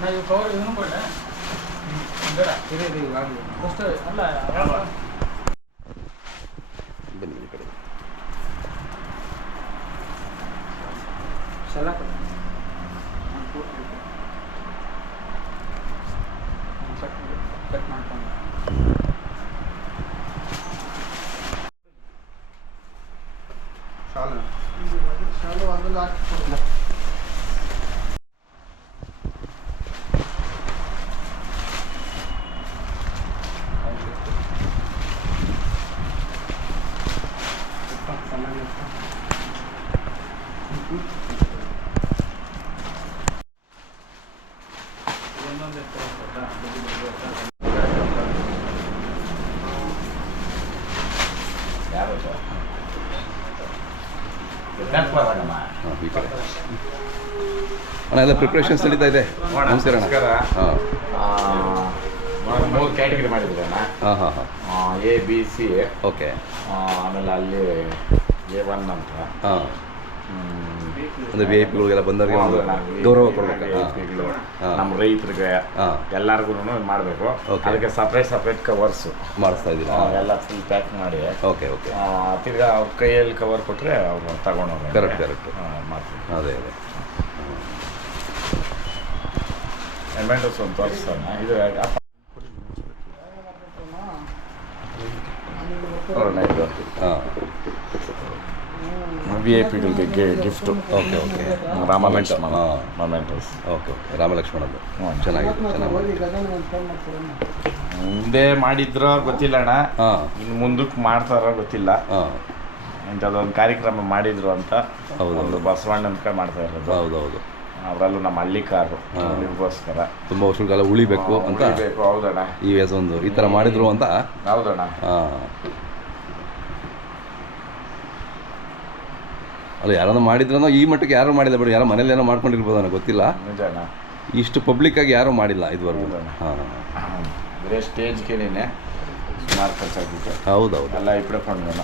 ನಾ ಇವು ಕವರ್ ಇದನ್ನು ಕೊಡ್ಲೆ ಬೇಡ ಇದೆ ಇವಾಗಲೇ ಅಷ್ಟು ಅಲ್ಲ ಬನ್ನಿ ಈ ಕಡೆ ಶಲ ಕಟ್ ಮಾಡ್ಕೊಂಡು ಶಾಲು ಅದೆಲ್ಲ ಹಾಕಿಕೊಡಲ್ಲ ಅಣ್ಣ ಎಲ್ಲ ಪ್ರಿಪ್ರೇಷನ್ಸ್ ನಡೀತಾ ಇದೆ. ನಮಸ್ಕಾರ. ಹಾಂ 3 ಕ್ಯಾಟಗರಿ ಮಾಡಿದ್ವಿ ಅಣ್ಣ. A B C. ಓಕೆ. ಆಮೇಲೆ ಅಲ್ಲಿ A1 ಅಂತ. ಅಂದರೆ ವಿ ಐ ಪಿಗಳಿಗೆಲ್ಲ ಬಂದವರಿಗೆ ಒಂದು ಗೌರವ ಕೊಡಬೇಕು. ನಮ್ಮ ರೈತರಿಗೆ ಎಲ್ಲರಿಗೂ ಮಾಡಬೇಕು. ಅದಕ್ಕೆ ಸಪ್ರೇಟ್ ಕವರ್ಸು ಮಾಡಿಸ್ತಾ ಇದ್ದೀರಾ? ಎಲ್ಲ ಫುಲ್ ಪ್ಯಾಕ್ ಮಾಡಿ. Okay okay. ತಿರ್ಗಾ ಅವ್ರ ಕೈಯಲ್ಲಿ ಕವರ್ ಕೊಟ್ಟರೆ ಅವ್ರು ತಗೊಂಡೋಗಿ ಕರೆಕ್ಟ್ ಮಾಡ್ತೀವಿ. ಅದೇ ಎಮೆಂಟಸ್ ಒಂದು ತೋರಿಸ್ತಾನೆ. ಇದು ನೋಡೋಣ. ಇದು ವಿ ಐ ಪಿಗಳಿಗೆ gift. Okay okay. Ramalakshmana mementos. Okay okay. ರಾಮಲಕ್ಷ್ಮಣದ್ದು ಚೆನ್ನಾಗಿದೆ. ಮುಂದೆ ಮಾಡಿದ್ರೋ ಗೊತ್ತಿಲ್ಲ ಅಣ್ಣ. ಇನ್ನು ಮುಂದಕ್ಕೆ ಮಾಡ್ತಾರೋ ಗೊತ್ತಿಲ್ಲ. ಇಂಥದ್ದೊಂದು ಕಾರ್ಯಕ್ರಮ ಮಾಡಿದ್ರು ಅಂತ. ಒಂದು ಬಸವಣ್ಣನ ಮಾಡ್ತಾ ಇರೋದು. ಹೌದೌದು. ಅವರಲ್ಲೂ ನಮ್ಮ ಹಳ್ಳಿ ಕಾರು ಇದಕ್ಕೋಸ್ಕರ ತುಂಬ ವರ್ಷಗಳ ಕಾಲ ಉಳಿಬೇಕು ಅಂತ. ಹೌದಣ್ಣ. ಈ ಥರ ಮಾಡಿದ್ರು ಅಂತ. ಹೌದಣ್ಣ. ಅಲ್ಲ ಯಾರನ್ನ ಮಾಡಿದ್ರೂ ಈ ಮಟ್ಟಕ್ಕೆ ಯಾರು ಮಾಡಿಲ್ಲ ಬಿಡಿ. ಯಾರೋ ಮನೇಲಿ ಏನೋ ಮಾಡ್ಕೊಂಡಿರ್ಬೋದು ನನಗೆ ಗೊತ್ತಿಲ್ಲ. ನಿಜಾನ ಇಷ್ಟು ಪಬ್ಲಿಕ್ಕಾಗಿ ಯಾರೂ ಮಾಡಿಲ್ಲ ಇದುವರೆಗೂ. ಬರೀ ಸ್ಟೇಜ್ಗೇನೆ ಸುಮಾರು ಖರ್ಚಾಗ್ಬಿಟ್ಟು. ಹೌದೌದು. ಎಲ್ಲ ಇಟ್ಕೊಂಡು